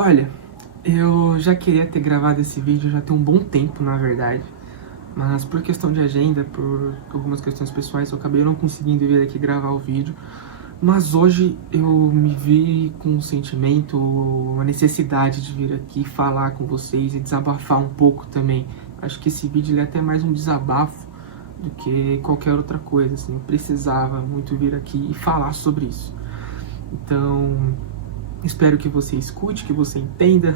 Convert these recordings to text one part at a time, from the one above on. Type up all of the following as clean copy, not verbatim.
Olha, eu já queria ter gravado esse vídeo já tem um bom tempo, na verdade. Mas por questão de agenda, por algumas questões pessoais, eu acabei não conseguindo vir aqui gravar o vídeo. Mas hoje eu me vi com um sentimento, uma necessidade de vir aqui falar com vocês e desabafar um pouco também. Acho que esse vídeo ele é até mais um desabafo do que qualquer outra coisa, assim. Eu precisava muito vir aqui e falar sobre isso. Então, espero que você escute, que você entenda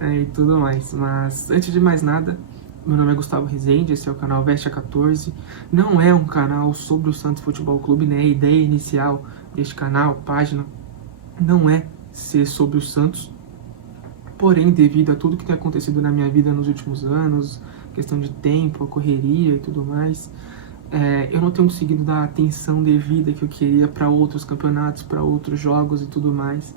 e tudo mais. Mas antes de mais nada, meu nome é Gustavo Rezende, esse é o canal Veste a 14. Não é um canal sobre o Santos Futebol Clube, né? A ideia inicial deste canal, página, não é ser sobre o Santos. Porém, devido a tudo que tem acontecido na minha vida nos últimos anos, questão de tempo, a correria e tudo mais, eu não tenho conseguido dar a atenção devida que eu queria para outros campeonatos, para outros jogos e tudo mais.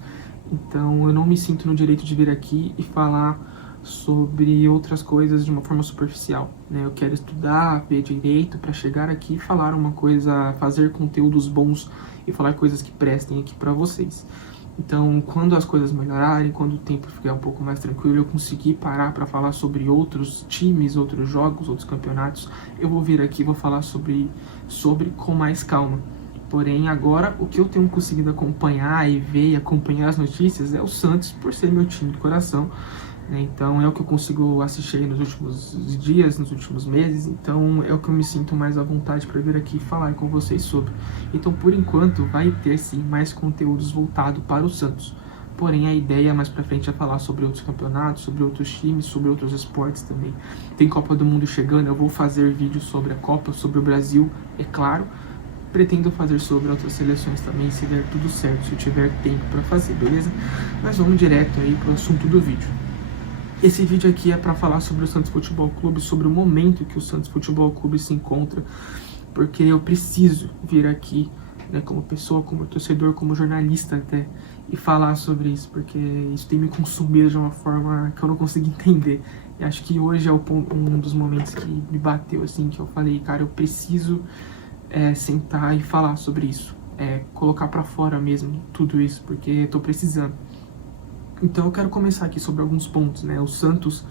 Então eu não me sinto no direito de vir aqui e falar sobre outras coisas de uma forma superficial, né? Eu quero estudar, ver direito para chegar aqui e falar uma coisa, fazer conteúdos bons e falar coisas que prestem aqui para vocês. Então, quando as coisas melhorarem, quando o tempo ficar um pouco mais tranquilo, eu conseguir parar para falar sobre outros times, outros jogos, outros campeonatos, eu vou vir aqui e vou falar sobre com mais calma. Porém, agora, o que eu tenho conseguido acompanhar e ver e acompanhar as notícias é o Santos, por ser meu time de coração, né? Então, é o que eu consigo assistir nos últimos dias, nos últimos meses. Então, é o que eu me sinto mais à vontade para vir aqui falar com vocês sobre. Então, por enquanto, vai ter, sim, mais conteúdos voltados para o Santos. Porém, a ideia mais pra frente é falar sobre outros campeonatos, sobre outros times, sobre outros esportes também. Tem Copa do Mundo chegando, eu vou fazer vídeos sobre a Copa, sobre o Brasil, é claro. Pretendo fazer sobre outras seleções também, se der tudo certo, se eu tiver tempo para fazer, beleza? Mas vamos direto aí pro assunto do vídeo. Esse vídeo aqui é para falar sobre o Santos Futebol Clube, sobre o momento que o Santos Futebol Clube se encontra, porque eu preciso vir aqui, né, como pessoa, como torcedor, como jornalista até, e falar sobre isso, porque isso tem me consumido de uma forma que eu não consigo entender. E acho que hoje é um dos momentos que me bateu, assim, que eu falei, cara, eu preciso sentar e falar sobre isso, colocar pra fora mesmo tudo isso, porque eu tô precisando. Então eu quero começar aqui sobre alguns pontos, né? O Santos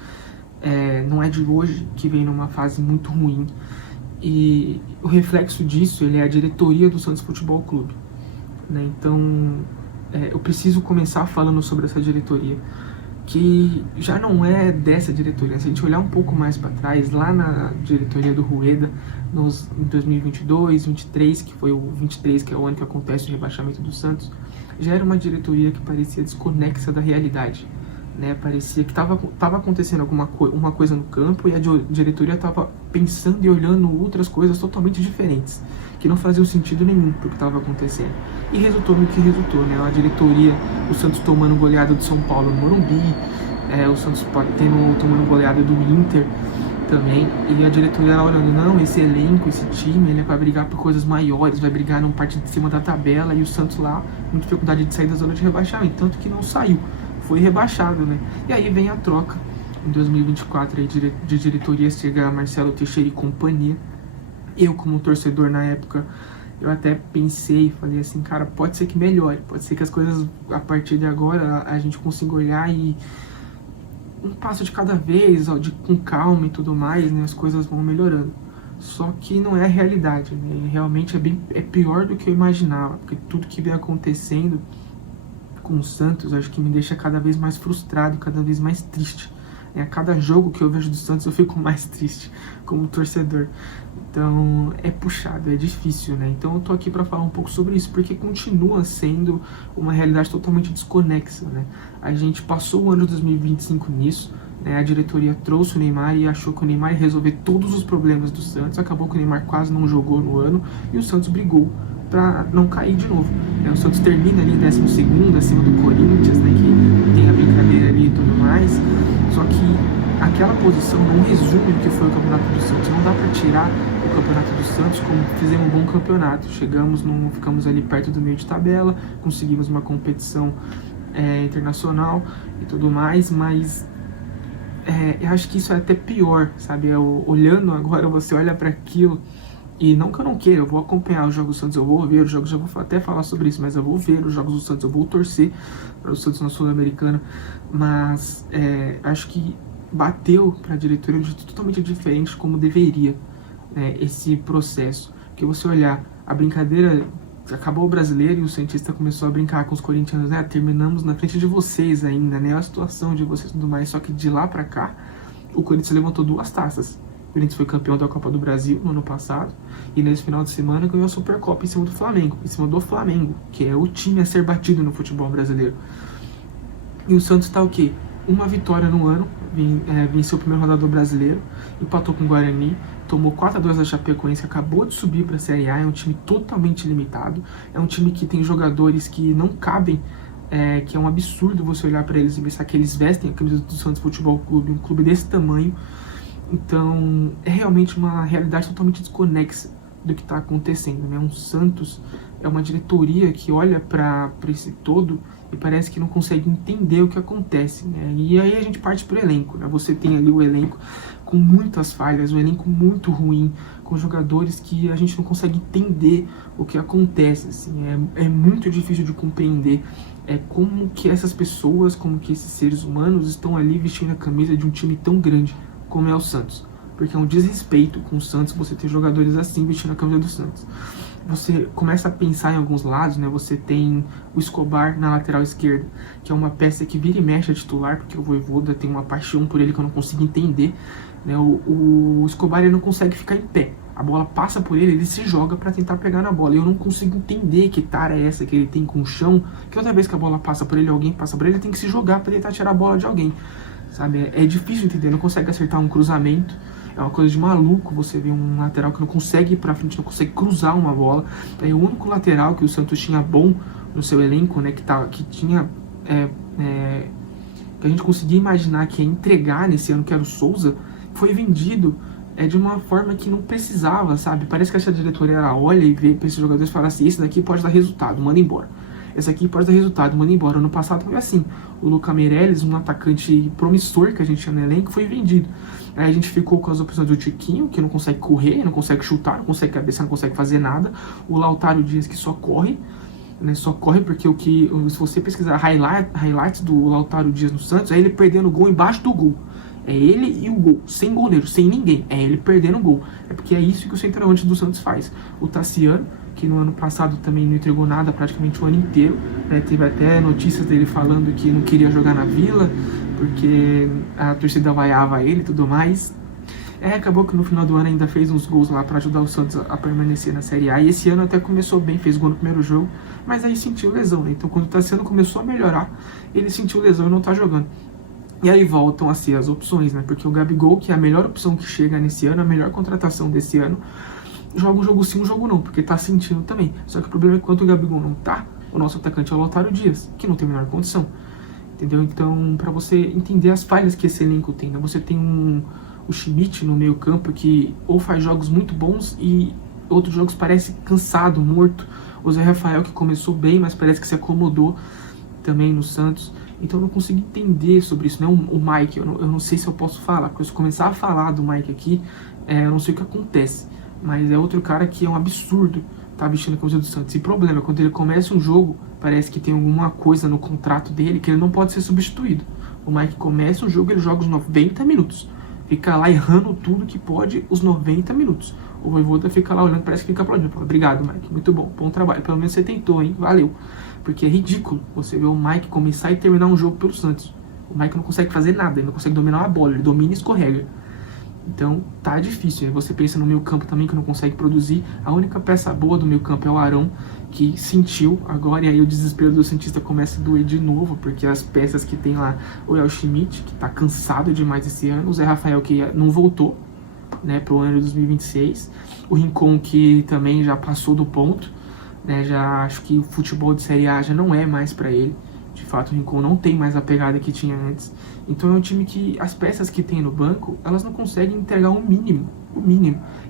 não é de hoje que vem numa fase muito ruim, e o reflexo disso ele é a diretoria do Santos Futebol Clube, né? Então eu preciso começar falando sobre essa diretoria, que já não é dessa diretoria. Se a gente olhar um pouco mais para trás, lá na diretoria do Rueda, em 2022, 2023, que foi o 23, que é o ano que acontece o rebaixamento do Santos, já era uma diretoria que parecia desconexa da realidade, né? Parecia que estava acontecendo uma coisa no campo e a diretoria estava pensando e olhando outras coisas totalmente diferentes, que não faziam sentido nenhum para o que estava acontecendo. E resultou no que resultou, né? A diretoria, o Santos tomando goleada do São Paulo no Morumbi, o Santos tomando goleada do Inter também, e a diretoria lá olhando, não, esse elenco, esse time, ele é para brigar por coisas maiores, vai brigar numa parte de cima da tabela, e o Santos lá, com dificuldade de sair da zona de rebaixamento, tanto que não saiu, foi rebaixado, né? E aí vem a troca, em 2024, aí, de diretoria, chega Marcelo Teixeira e companhia. Eu, como torcedor na época, eu até pensei, falei assim, cara, pode ser que melhore, pode ser que as coisas, a partir de agora, a gente consiga olhar e um passo de cada vez, com calma e tudo mais, né, as coisas vão melhorando. Só que não é a realidade, né? Realmente é pior do que eu imaginava, porque tudo que vem acontecendo com o Santos, acho que me deixa cada vez mais frustrado, cada vez mais triste. A cada jogo que eu vejo do Santos eu fico mais triste como torcedor. Então é puxado, é difícil, né? Então eu tô aqui para falar um pouco sobre isso, porque continua sendo uma realidade totalmente desconexa, né? A gente passou o ano de 2025 nisso, né? A diretoria trouxe o Neymar e achou que o Neymar ia resolver todos os problemas do Santos. Acabou que o Neymar quase não jogou no ano e o Santos brigou para não cair de novo. O Santos termina ali em 12º, acima do Corinthians, né, que tem a brincadeira ali e tudo mais. Só que aquela posição não resume o que foi o campeonato do Santos. Não dá para tirar o campeonato do Santos como fizemos um bom campeonato. Ficamos ali perto do meio de tabela, conseguimos uma competição internacional e tudo mais, mas eu acho que isso é até pior, sabe? Olhando agora, você olha para aquilo E não que eu não queira, eu vou acompanhar os jogos do Santos, eu vou ver os jogos, já vou até falar sobre isso, mas eu vou ver os jogos do Santos, eu vou torcer para o Santos na Sul-Americana, mas acho que bateu para a diretoria de um jeito totalmente diferente como deveria, né, esse processo. Que você olhar, a brincadeira, acabou o Brasileiro e o Santista começou a brincar com os corintianos, né, terminamos na frente de vocês ainda, né, a situação de vocês e tudo mais, só que de lá para cá, o Corinthians levantou 2 taças. O Corinthians foi campeão da Copa do Brasil no ano passado e nesse final de semana ganhou a Supercopa em cima do Flamengo, que é o time a ser batido no futebol brasileiro. E o Santos está o quê? Uma vitória no ano, venceu o primeiro rodador brasileiro, empatou com o Guarani, tomou 4-2 da Chapecoense, acabou de subir para a Série A, é um time totalmente limitado, é um time que tem jogadores que não cabem, que é um absurdo você olhar para eles e pensar que eles vestem a camisa do Santos Futebol Clube, um clube desse tamanho. Então, é realmente uma realidade totalmente desconexa do que está acontecendo, né? Um Santos é uma diretoria que olha para esse todo e parece que não consegue entender o que acontece, né? E aí a gente parte para o elenco, né? Você tem ali o elenco com muitas falhas, um elenco muito ruim, com jogadores que a gente não consegue entender o que acontece, assim, é muito difícil de compreender como que essas pessoas, como que esses seres humanos estão ali vestindo a camisa de um time tão grande como é o Santos, porque é um desrespeito com o Santos você ter jogadores assim vestindo a camisa do Santos. Você começa a pensar em alguns lados, né? Você tem o Escobar na lateral esquerda, que é uma peça que vira e mexe a titular, porque o Vojvoda tem uma paixão por ele que eu não consigo entender, né? O Escobar ele não consegue ficar em pé, a bola passa por ele, ele se joga para tentar pegar na bola. Eu não consigo entender que tara é essa que ele tem com o chão, que toda vez que a bola passa por ele, alguém passa por ele, ele tem que se jogar para tentar tirar a bola de alguém. Sabe, é difícil entender, não consegue acertar um cruzamento, é uma coisa de maluco você ver um lateral que não consegue ir pra frente, não consegue cruzar uma bola. É o único lateral que o Santos tinha bom no seu elenco, né, que tinha, que a gente conseguia imaginar que ia entregar nesse ano, que era o Souza, foi vendido de uma forma que não precisava, sabe, parece que essa diretoria ela olha e vê pra esses jogadores e fala assim, esse daqui pode dar resultado, manda embora. Esse aqui pode dar resultado, manda embora. Ano passado foi assim. O Luca Meirelles, um atacante promissor que a gente tinha no elenco, foi vendido. Aí a gente ficou com as opções do Tiquinho, que não consegue correr, não consegue chutar, não consegue cabeçar, não consegue fazer nada. O Lautaro Dias, que só corre, né? Só corre porque se você pesquisar highlights do Lautaro Dias no Santos, é ele perdendo gol embaixo do gol. É ele e o gol, sem goleiro, sem ninguém. É ele perdendo o gol. É porque é isso que o centroavante do Santos faz. O Tassiano, que no ano passado também não entregou nada praticamente o ano inteiro, né? Teve até notícias dele falando que não queria jogar na Vila, porque a torcida vaiava ele e tudo mais. Acabou que no final do ano ainda fez uns gols lá para ajudar o Santos a permanecer na Série A, e esse ano até começou bem, fez gol no primeiro jogo, mas aí sentiu lesão, né? Então quando o Tassiano começou a melhorar, ele sentiu lesão e não tá jogando. E aí voltam a ser as opções, né? Porque o Gabigol, que é a melhor opção que chega nesse ano, a melhor contratação desse ano, joga um jogo sim, um jogo não, porque tá sentindo também. Só que o problema é que quando o Gabigol não tá, o nosso atacante é o Lautaro Dias, que não tem a menor condição. Entendeu? Então, pra você entender as falhas que esse elenco tem, né? Você tem o Schmidt no meio campo, que ou faz jogos muito bons e outros jogos parece cansado, morto. O Zé Rafael, que começou bem, mas parece que se acomodou também no Santos. Então eu não consigo entender sobre isso, né? O Mike, eu não sei se eu posso falar, porque se eu começar a falar do Mike aqui, eu não sei o que acontece. Mas é outro cara que é um absurdo tá vestindo a camisa do Santos. E problema, quando ele começa um jogo, parece que tem alguma coisa no contrato dele que ele não pode ser substituído. O Mike começa um jogo, ele joga os 90 minutos. Fica lá errando tudo que pode os 90 minutos. O Vojvoda fica lá olhando, parece que fica aplaudindo. Obrigado, Mike, muito bom trabalho. Pelo menos você tentou, hein? Valeu. Porque é ridículo você ver o Mike começar e terminar um jogo pelo Santos. O Mike não consegue fazer nada, ele não consegue dominar uma bola, ele domina e escorrega. Então tá difícil, né? Você pensa no meio campo também que não consegue produzir. A única peça boa do meio campo é o Arão, que sentiu agora, e aí o desespero do Santista começa a doer de novo, porque as peças que tem lá, ou é o Schmidt, que tá cansado demais esse ano, o Zé Rafael, que não voltou, né, pro ano de 2026, o Rincon, que também já passou do ponto, né, já acho que o futebol de Série A já não é mais para ele. De fato, o Rincon não tem mais a pegada que tinha antes. Então é um time que as peças que tem no banco, elas não conseguem entregar o mínimo.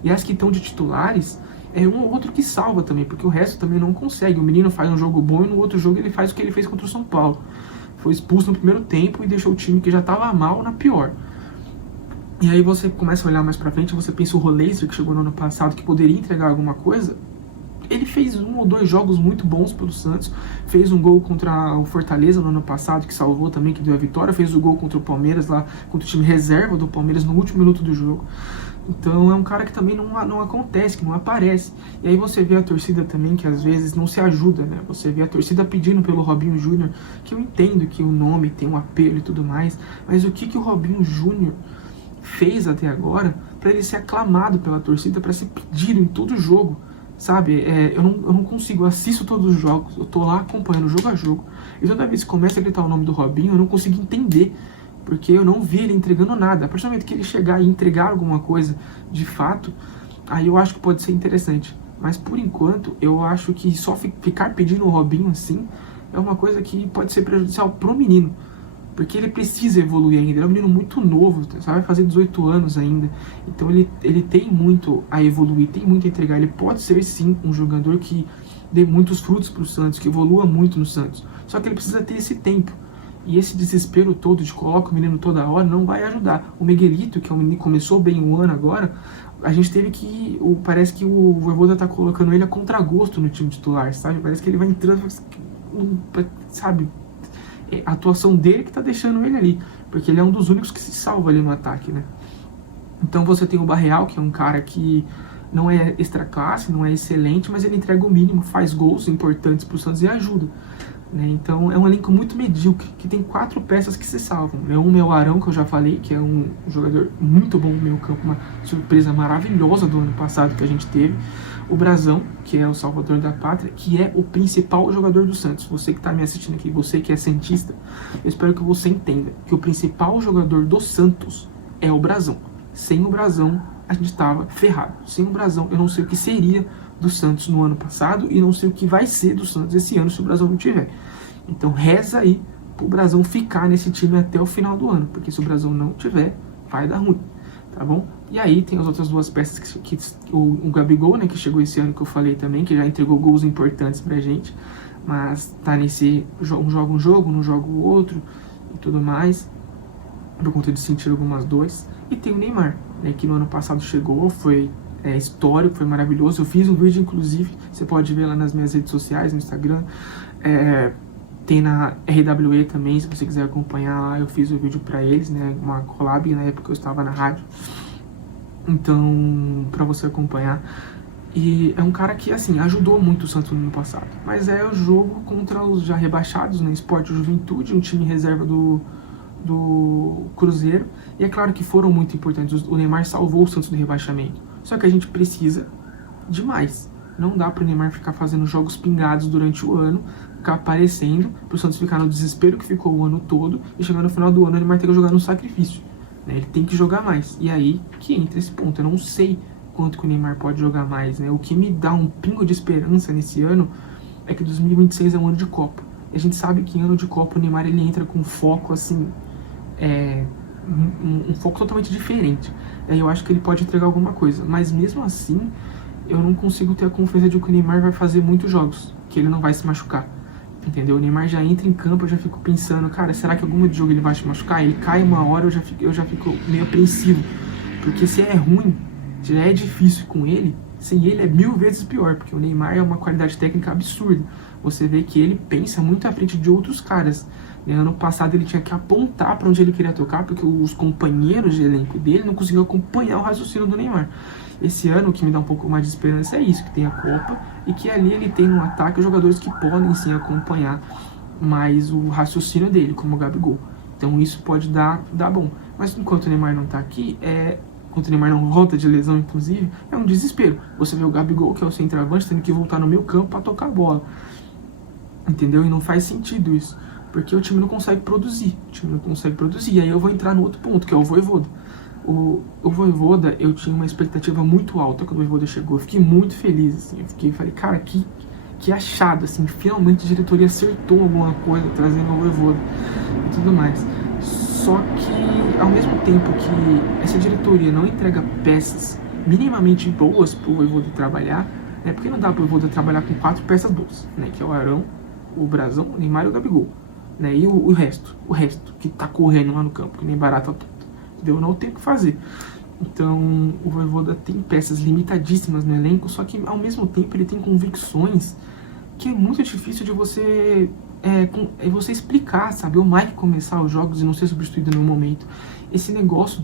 E as que estão de titulares, é um ou outro que salva também, porque o resto também não consegue. O menino faz um jogo bom e no outro jogo ele faz o que ele fez contra o São Paulo. Foi expulso no primeiro tempo e deixou o time que já estava mal na pior. E aí você começa a olhar mais pra frente, você pensa o Roleiser, que chegou no ano passado, que poderia entregar alguma coisa. Ele fez 1 ou 2 jogos muito bons pelo Santos, fez um gol contra o Fortaleza no ano passado, que salvou também, que deu a vitória, fez o gol contra o Palmeiras lá, contra o time reserva do Palmeiras no último minuto do jogo. Então é um cara que também não acontece, que não aparece. E aí você vê a torcida também, que às vezes não se ajuda, né? Você vê a torcida pedindo pelo Robinho Júnior, que eu entendo que o nome tem um apelo e tudo mais, mas o que o Robinho Júnior fez até agora para ele ser aclamado pela torcida, para ser pedido em todo jogo? Sabe, eu não consigo, eu assisto todos os jogos, eu tô lá acompanhando jogo a jogo, e toda vez que começa a gritar o nome do Robinho, eu não consigo entender, porque eu não vi ele entregando nada. A partir do momento que ele chegar e entregar alguma coisa de fato, aí eu acho que pode ser interessante. Mas por enquanto, eu acho que só ficar pedindo o Robinho assim é uma coisa que pode ser prejudicial pro menino. Porque ele precisa evoluir ainda, ele é um menino muito novo, só vai fazer 18 anos ainda. Então ele tem muito a evoluir, tem muito a entregar. Ele pode ser sim um jogador que dê muitos frutos para o Santos, que evolua muito no Santos. Só que ele precisa ter esse tempo. E esse desespero todo de coloca o menino toda hora não vai ajudar. O Miguelito, que é um menino que começou bem o ano agora, a gente teve que... Parece que o Vojvoda tá colocando ele a contragosto no time titular, sabe? Parece que ele vai entrando, sabe... A atuação dele que tá deixando ele ali, porque ele é um dos únicos que se salva ali no ataque, né? Então você tem o Barreal, que é um cara que não é extra classe, não é excelente, mas ele entrega o mínimo, faz gols importantes pro Santos e ajuda, né? Então é um elenco muito medíocre, que tem 4 peças que se salvam, né? Um é o Arão, que eu já falei, que é um jogador muito bom no meio campo, uma surpresa maravilhosa do ano passado que a gente teve. O Brazão, que é o salvador da pátria, que é o principal jogador do Santos. Você que está me assistindo aqui, você que é santista, eu espero que você entenda que o principal jogador do Santos é o Brazão. Sem o Brazão, a gente estava ferrado. Sem o Brazão, eu não sei o que seria do Santos no ano passado e não sei o que vai ser do Santos esse ano se o Brazão não tiver. Então reza aí pro Brazão ficar nesse time até o final do ano, porque se o Brazão não tiver, vai dar ruim, tá bom? E aí tem as outras 2 peças que o Gabigol, né, que chegou esse ano, que eu falei também, que já entregou gols importantes pra gente, mas tá nesse joga um jogo, não joga o outro e tudo mais, por conta de sentir algumas dores. E tem o Neymar, né, que no ano passado chegou, foi histórico, foi maravilhoso. Eu fiz um vídeo, inclusive, você pode ver lá nas minhas redes sociais, no Instagram, tem na RWE também, se você quiser acompanhar lá, eu fiz o vídeo pra eles, né, uma collab, na época eu estava na rádio. Então, pra você acompanhar. E é um cara que, assim, ajudou muito o Santos no ano passado. Mas é o jogo contra os já rebaixados, né? Sport Juventude, um time reserva do Cruzeiro. E é claro que foram muito importantes. O Neymar salvou o Santos do rebaixamento. Só que a gente precisa de mais. Não dá pro Neymar ficar fazendo jogos pingados durante o ano, ficar aparecendo, pro Santos ficar no desespero que ficou o ano todo, e chegar no final do ano o Neymar ter que jogar no sacrifício. Ele tem que jogar mais. E aí que entra esse ponto. Eu não sei quanto que o Neymar pode jogar mais, né? O que me dá um pingo de esperança nesse ano é que 2026 é um ano de Copa. E a gente sabe que em ano de Copa o Neymar ele entra com um foco assim, um foco totalmente diferente. E aí eu acho que ele pode entregar alguma coisa. Mas mesmo assim, eu não consigo ter a confiança de que o Neymar vai fazer muitos jogos, que ele não vai se machucar. Entendeu? O Neymar já entra em campo, eu já fico pensando, cara, será que algum jogo ele vai se machucar? Ele cai uma hora, eu já fico meio apreensivo. Porque se é ruim, se já é difícil com ele, sem ele é 1000 vezes pior, porque o Neymar é uma qualidade técnica absurda. Você vê que ele pensa muito à frente de outros caras. Ano passado ele tinha que apontar para onde ele queria tocar, porque os companheiros de elenco dele não conseguiam acompanhar o raciocínio do Neymar. Esse ano o que me dá um pouco mais de esperança é isso, que tem a Copa e que ali ele tem no ataque jogadores que podem sim acompanhar mais o raciocínio dele, como o Gabigol. Então isso pode dar bom. Mas enquanto o Neymar não tá aqui, enquanto o Neymar não volta de lesão, inclusive, é um desespero. Você vê o Gabigol, que é o centroavante, tendo que voltar no meio campo para tocar a bola. Entendeu? E não faz sentido isso. Porque o time não consegue produzir. E aí eu vou entrar no outro ponto, que é o Vojvoda. O Vojvoda, eu tinha uma expectativa muito alta quando o Vojvoda chegou. Eu fiquei muito feliz, assim. Falei, cara, que achado, assim. Finalmente a diretoria acertou alguma coisa, trazendo o Vojvoda e tudo mais. Só que, ao mesmo tempo que essa diretoria não entrega peças minimamente boas pro Vojvoda trabalhar, né? Porque não dá pro Vojvoda trabalhar com 4 peças boas, né? Que é o Arão, o Brazão, o Neymar e o Gabigol. Né? E o resto que tá correndo lá no campo, que nem barata tonta. entendeu? Não tem o que fazer. Então, o Vojvoda tem peças limitadíssimas no elenco, só que ao mesmo tempo ele tem convicções que é muito difícil de você você explicar, sabe? O Mike começar os jogos e não ser substituído no momento. Esse negócio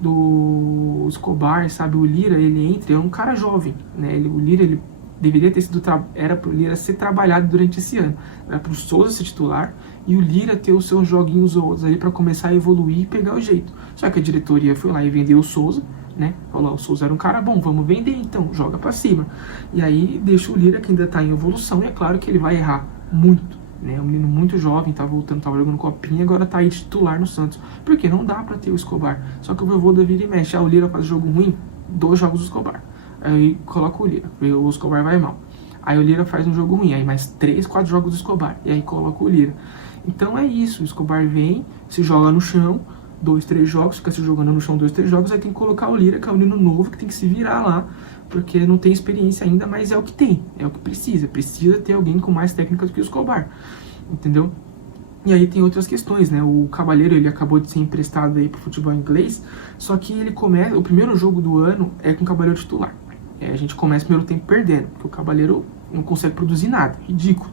do Escobar, sabe? O Lira, ele entra, é um cara jovem, né? O Lira, ele deveria ter sido, era pro Lira ser trabalhado durante esse ano. Era pro Souza ser titular e o Lira ter os seus joguinhos ou outros ali para começar a evoluir e pegar o jeito. Só que a diretoria foi lá e vendeu o Souza, né? Falou, o Souza era um cara bom, vamos vender então, joga para cima. E aí deixa o Lira, que ainda tá em evolução, e é claro que ele vai errar muito, né? Um menino muito jovem, tá voltando, tava jogando copinha, agora tá aí titular no Santos. Porque não dá pra ter o Escobar. Só que o Vojvoda vira e mexe. O Lira faz jogo ruim, 2 jogos do Escobar. Aí coloca o Lira, o Escobar vai mal. Aí o Lira faz um jogo ruim, aí mais 3, 4 jogos do Escobar. E aí coloca o Lira. Então é isso, o Escobar vem, se joga no chão, 2, 3 jogos, fica se jogando no chão 2, 3 jogos, aí tem que colocar o Lira, que é um menino novo, que tem que se virar lá, porque não tem experiência ainda, mas é o que tem, é o que precisa. Precisa ter alguém com mais técnica do que o Escobar, entendeu? E aí tem outras questões, né? O Caballero, ele acabou de ser emprestado aí pro futebol inglês, só que ele começa, o primeiro jogo do ano é com o Caballero titular. A gente começa o primeiro tempo perdendo, porque o Caballero não consegue produzir nada, ridículo.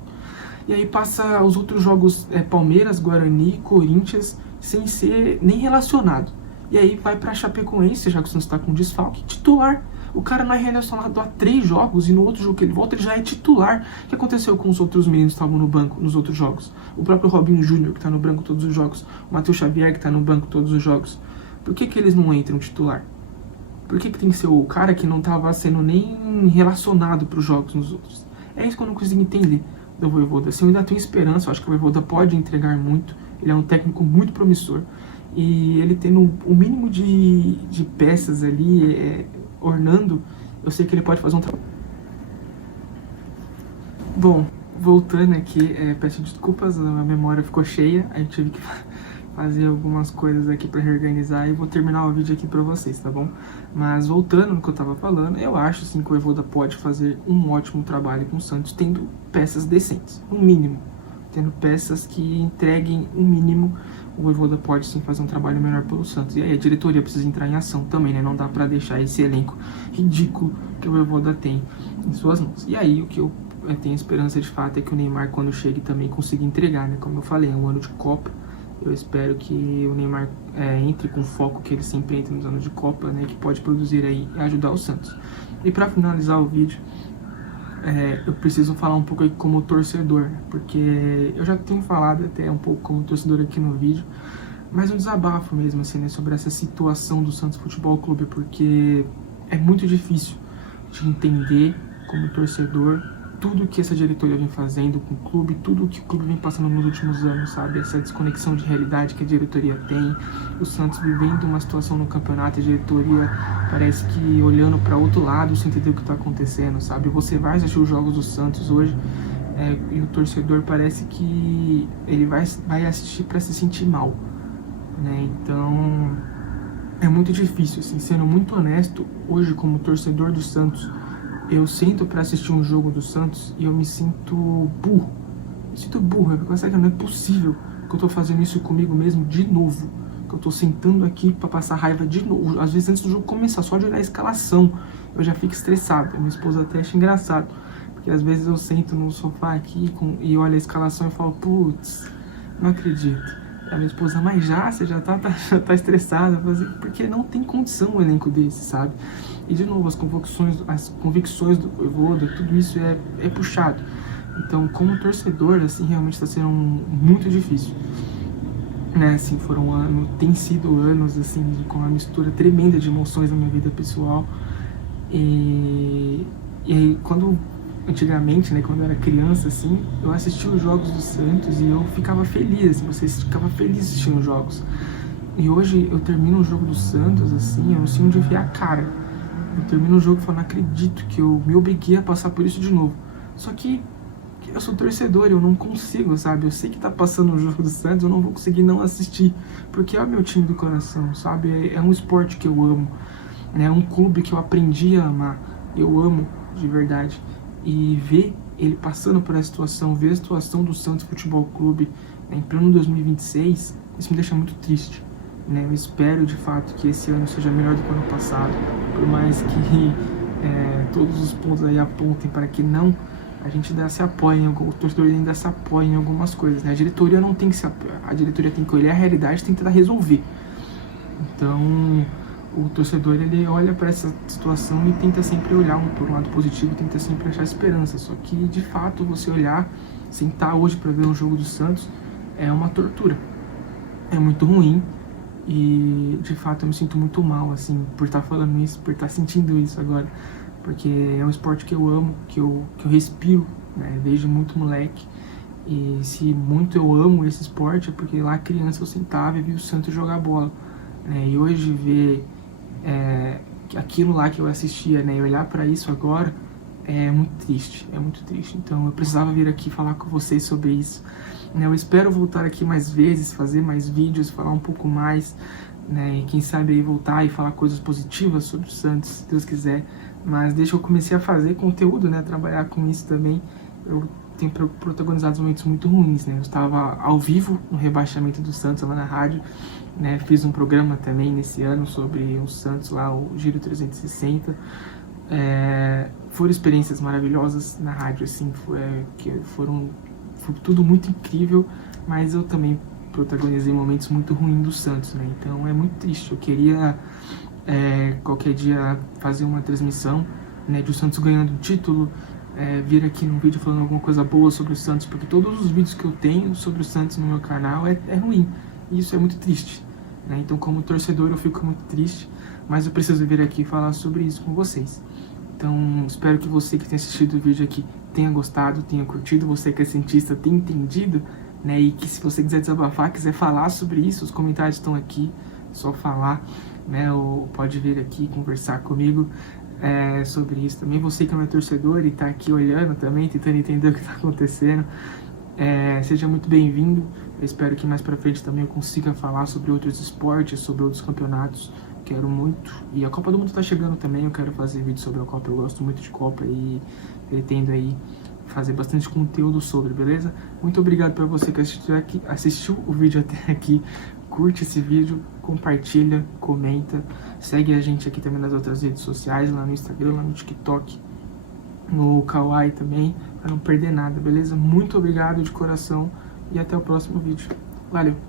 E aí passa os outros jogos, Palmeiras, Guarani, Corinthians, sem ser nem relacionado. E aí vai pra Chapecoense, já que o Santos tá com desfalque, titular. O cara não é relacionado a 3 jogos e no outro jogo que ele volta ele já é titular. O que aconteceu com os outros meninos que estavam no banco nos outros jogos? O próprio Robinho Júnior, que tá no banco todos os jogos. O Matheus Xavier, que tá no banco todos os jogos. Por que eles não entram titular? Por que tem que ser o cara que não tava sendo nem relacionado pros jogos nos outros? É isso que eu não consigo entender do Vojvoda. Assim, eu ainda tenho esperança, eu acho que o Vojvoda pode entregar muito. Ele é um técnico muito promissor. E ele tendo o mínimo de peças ali, ornando, eu sei que ele pode fazer um trabalho. Bom, voltando aqui, peço desculpas, a memória ficou cheia, a gente tive que fazer algumas coisas aqui para reorganizar e vou terminar o vídeo aqui para vocês, tá bom? Mas voltando no que eu tava falando, eu acho sim que o Vojvoda pode fazer um ótimo trabalho com o Santos, tendo peças decentes, no mínimo. Tendo peças que entreguem o mínimo, o Vojvoda pode sim fazer um trabalho melhor pelo Santos. E aí a diretoria precisa entrar em ação também, né? Não dá pra deixar esse elenco ridículo que o Vojvoda tem em suas mãos. E aí o que eu tenho esperança de fato é que o Neymar, quando chegue, também consiga entregar, né? Como eu falei, é um ano de Copa. Eu espero que o Neymar entre com o foco que ele sempre entra nos anos de Copa, né? Que pode produzir aí e ajudar o Santos. E pra finalizar o vídeo, eu preciso falar um pouco aqui como torcedor, porque eu já tenho falado até um pouco como torcedor aqui no vídeo, mas um desabafo mesmo, assim, né, sobre essa situação do Santos Futebol Clube, porque é muito difícil de entender como torcedor tudo que essa diretoria vem fazendo com o clube, tudo que o clube vem passando nos últimos anos, sabe? Essa desconexão de realidade que a diretoria tem, o Santos vivendo uma situação no campeonato, a diretoria parece que olhando para outro lado sem entender o que está acontecendo, sabe? Você vai assistir os jogos do Santos hoje e o torcedor parece que ele vai assistir para se sentir mal, né? Então é muito difícil, assim, sendo muito honesto, hoje como torcedor do Santos, eu sento pra assistir um jogo do Santos e eu me sinto burro. Eu penso que não é possível que eu tô fazendo isso comigo mesmo de novo. Que eu tô sentando aqui pra passar raiva de novo. Às vezes antes do jogo começar, só de olhar a escalação, eu já fico estressado. Minha esposa até acha engraçado. Porque às vezes eu sento no sofá aqui e olho a escalação e falo, putz, não acredito. A minha esposa, mas você já tá estressada, porque não tem condição um elenco desse, sabe? E de novo, as convicções do Vojvoda, tudo isso é puxado. Então, como torcedor, assim, realmente está sendo muito difícil. Né, assim, tem sido anos, assim, com uma mistura tremenda de emoções na minha vida pessoal. E aí, antigamente, né, quando eu era criança, assim, eu assistia os jogos do Santos e eu ficava feliz, assim, vocês ficavam felizes assistindo os jogos. E hoje eu termino o jogo do Santos, assim, eu não sei onde enfiar a cara. Eu termino o jogo e falo, não acredito que eu me obriguei a passar por isso de novo. Só que eu sou torcedor, eu não consigo, sabe? Eu sei que tá passando o jogo do Santos, eu não vou conseguir não assistir, porque é o meu time do coração, sabe? É um esporte que eu amo, né? É um clube que eu aprendi a amar, eu amo de verdade. E ver ele passando por essa situação, ver a situação do Santos Futebol Clube em pleno 2026, isso me deixa muito triste. né? Eu espero de fato que esse ano seja melhor do que o ano passado, por mais que todos os pontos aí apontem para que não, a gente ainda se apoia, o torcedor ainda se apoia em algumas coisas, né? A diretoria não tem que se apoiar, a diretoria tem que olhar a realidade e tentar resolver. Então, o torcedor, ele olha para essa situação e tenta sempre olhar por um lado positivo, tenta sempre achar esperança. Só que, de fato, você olhar, sentar hoje para ver um jogo do Santos, é uma tortura. É muito ruim e, de fato, eu me sinto muito mal, assim, por estar falando isso, por estar sentindo isso agora. Porque é um esporte que eu amo, que eu respiro, né, desde muito moleque. E se muito eu amo esse esporte é porque lá criança eu sentava e via o Santos jogar bola. E hoje ver aquilo lá que eu assistia, né, e olhar para isso agora é muito triste, Então eu precisava vir aqui falar com vocês sobre isso, né? Eu espero voltar aqui mais vezes, fazer mais vídeos, falar um pouco mais, né, e quem sabe aí voltar e falar coisas positivas sobre o Santos, se Deus quiser. Mas desde que eu comecei a fazer conteúdo, né, trabalhar com isso também, eu tenho protagonizado momentos muito ruins, né? Eu estava ao vivo no rebaixamento do Santos lá na rádio, né? Fiz um programa também nesse ano sobre o Santos lá, o Giro 360. Foram experiências maravilhosas na rádio, assim, foi tudo muito incrível, mas eu também protagonizei momentos muito ruins do Santos, né? Então é muito triste. Eu queria qualquer dia fazer uma transmissão, né, de o Santos ganhando o título, vir aqui num vídeo falando alguma coisa boa sobre o Santos, porque todos os vídeos que eu tenho sobre o Santos no meu canal é ruim, e isso é muito triste, né? Então, como torcedor, eu fico muito triste, mas eu preciso vir aqui falar sobre isso com vocês. Então, espero que você que tem assistido o vídeo aqui tenha gostado, tenha curtido, você que é cientista tenha entendido, né? E que se você quiser desabafar, quiser falar sobre isso, os comentários estão aqui, só falar, né? Ou pode vir aqui conversar comigo sobre isso também. Você que não é torcedor e está aqui olhando também, tentando entender o que está acontecendo, seja muito bem-vindo. Eu espero que mais pra frente também eu consiga falar sobre outros esportes, sobre outros campeonatos. Quero muito. E a Copa do Mundo está chegando também, eu quero fazer vídeo sobre a Copa. Eu gosto muito de Copa e pretendo aí fazer bastante conteúdo sobre, beleza? Muito obrigado para você que assistiu o vídeo até aqui. Curte esse vídeo, compartilha, comenta, segue a gente aqui também nas outras redes sociais, lá no Instagram, lá no TikTok, no Kawaii também, para não perder nada, beleza? Muito obrigado de coração e até o próximo vídeo. Valeu!